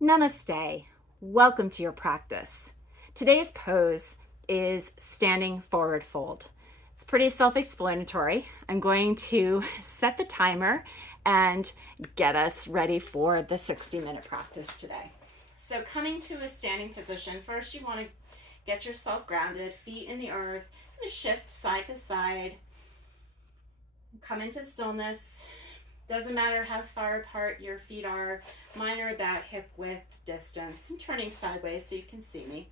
Namaste. Welcome to your practice. Today's pose is standing forward fold. It's pretty self-explanatory. I'm going to set the timer and get us ready for the 60-minute practice today. So coming to a standing position, first you want to get yourself grounded, feet in the earth, and shift side to side. Come into stillness. Doesn't matter how far apart your feet are. Mine are about hip width distance. I'm turning sideways so you can see me.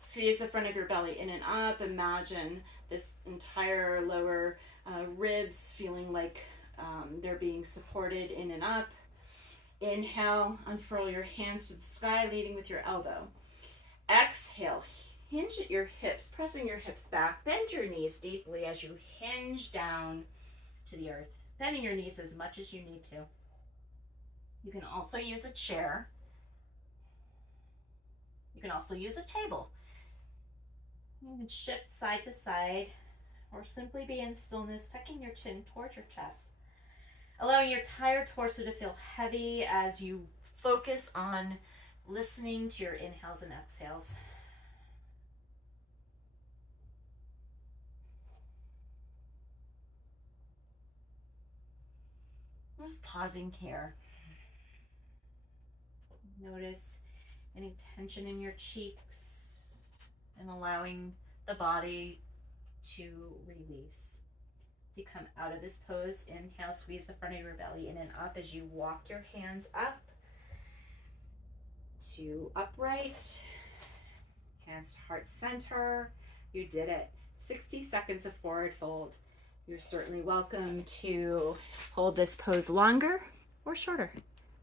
Squeeze the front of your belly in and up. Imagine this entire lower ribs feeling like they're being supported in and up. Inhale, unfurl your hands to the sky, leading with your elbow. Exhale, hinge at your hips, pressing your hips back. Bend your knees deeply as you hinge down to the earth, bending your knees as much as you need to. You can also use a chair. You can also use a table. You can shift side to side or simply be in stillness, tucking your chin towards your chest, allowing your entire torso to feel heavy as you focus on listening to your inhales and exhales. Just pausing here. Notice any tension in your cheeks and allowing the body to release. To come out of this pose, inhale, squeeze the front of your belly in and up as you walk your hands up to upright, hands to heart center. You did it. 60 seconds of forward fold. You're certainly welcome to hold this pose longer or shorter,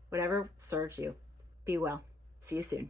whatever serves you. Be well. See you soon.